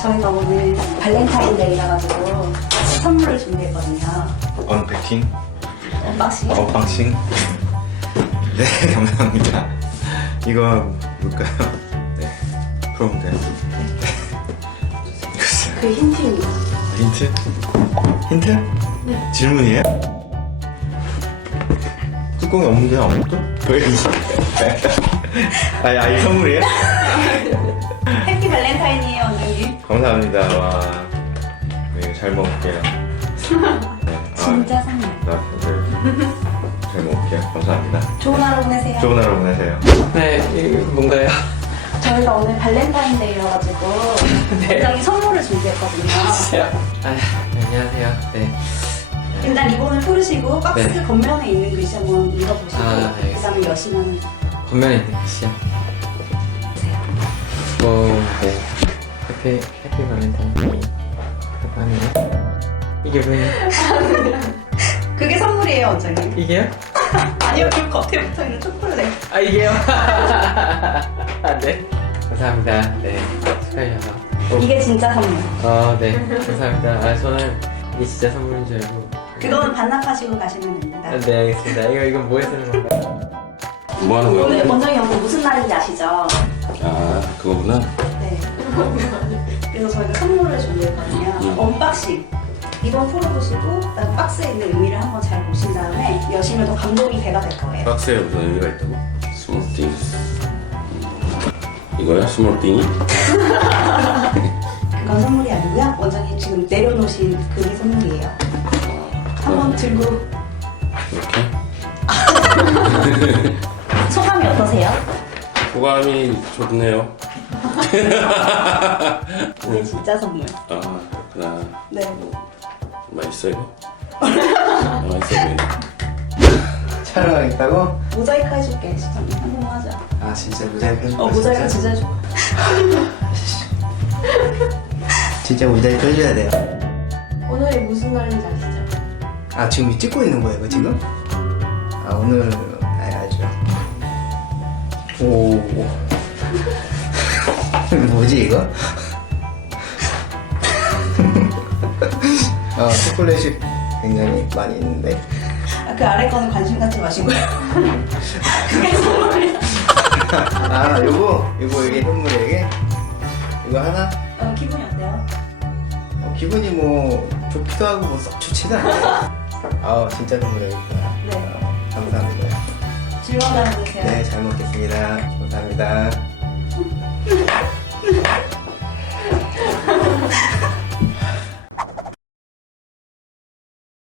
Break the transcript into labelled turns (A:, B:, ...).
A: 저희가 오늘 발렌타인데이라 가지고 선물을 준비했거든요.
B: 언패킹?
A: 언박싱?
B: 언박싱? 네, 감사합니다. 이거 뭘까요? 네, 풀어보면 돼요.
A: 그 힌트입니다.
B: 힌트? 힌트?
A: 네.
B: 질문이에요? 뚜껑이 없는데 아무것도? 왜 이러지? 이 선물이에요?
A: 해피 발렌타인이에요, 원장님.
B: 감사합니다. 와, 네, 잘 먹을게요. 네,
A: 진짜 선물.
B: 잘 먹을게요. 감사합니다.
A: 좋은 하루 보내세요.
B: 좋은 하루 보내세요.
C: 네, 이게 뭔가요?
A: 저희가 오늘 발렌타인데이라 가지고
C: 네.
A: 원장님 선물을 준비했거든요.
C: 안녕하세요. 네.
A: 일단 리본을 풀으시고 박스
C: 네.
A: 겉면에 있는 글씨 한번 읽어보시고
C: 알겠습니다.
A: 그다음에 여시면
C: 겉면에 있는 글씨요. 네. 해피 발렌타인데이. 하네요. 이게 뭐예요?
A: 그게 선물이에요, 원장님.
C: 이게요?
A: 아니요, 그 겉에 붙어있는 초콜릿.
C: 아, 이게요? 네. 감사합니다. 네. 축하해주셔서.
A: 이게 진짜 선물.
C: 네. 감사합니다. 저는 이게 진짜 선물인 줄 알고.
A: 그거는 반납하시고 가시면 됩니다.
C: 네, 알겠습니다. 이건 뭐에 쓰는 건가요?
D: 뭐 하는 거야?
A: 오늘 원장님 오늘 무슨 날인지 아시죠?
D: 아, 그거구나.
A: 네. 그래서 저희가 선물을 준비했거든요. 언박싱. 리본 풀어보시고 그다음 박스에 있는 의미를 한번 잘 보신 다음에 여시면 더 감동이 배가 될 거예요.
D: 박스에 무슨 의미가 있다고? 스몰띵. 이거야? 스몰띵이?
A: 그건 선물이 아니고요. 원장님 지금 내려놓으신 그게 선물이에요. 한번 들고
D: 이렇게?
A: 소감이 어떠세요?
D: 소감이 좋네요.
A: 이게 진짜 선물.
D: 아, 그렇구나.
A: 네.
D: 맛있어, 이거? 맛있어 보이네.
C: 촬영하겠다고?
A: 모자이크 해줄게. 시청님 한 번만 하자.
C: 아, 진짜 모자이크 해줄
A: 모자이크 진짜 해줘.
E: 진짜 모자이크 해줘야 돼요.
A: 오늘이 무슨 날인지 아시죠?
E: 아 지금 찍고 있는 거예요 이거 지금? 아 오늘 알죠. 오 뭐지 이거? 초콜릿이 굉장히 많이 있는데
A: 그 아래 거는 관심 갖지 마시고요. 그게 선물이야.
E: 요거 이게 선물이에게 이거 하나?
A: 기분이 어때요?
E: 기분이 뭐 좋기도 하고 뭐 썩 좋지도 않아요. 진짜 선물이겠구나.
A: 네.
E: 감사합니다.
A: 즐거운 하루 되세요.
E: 네, 잘 먹겠습니다. 감사합니다.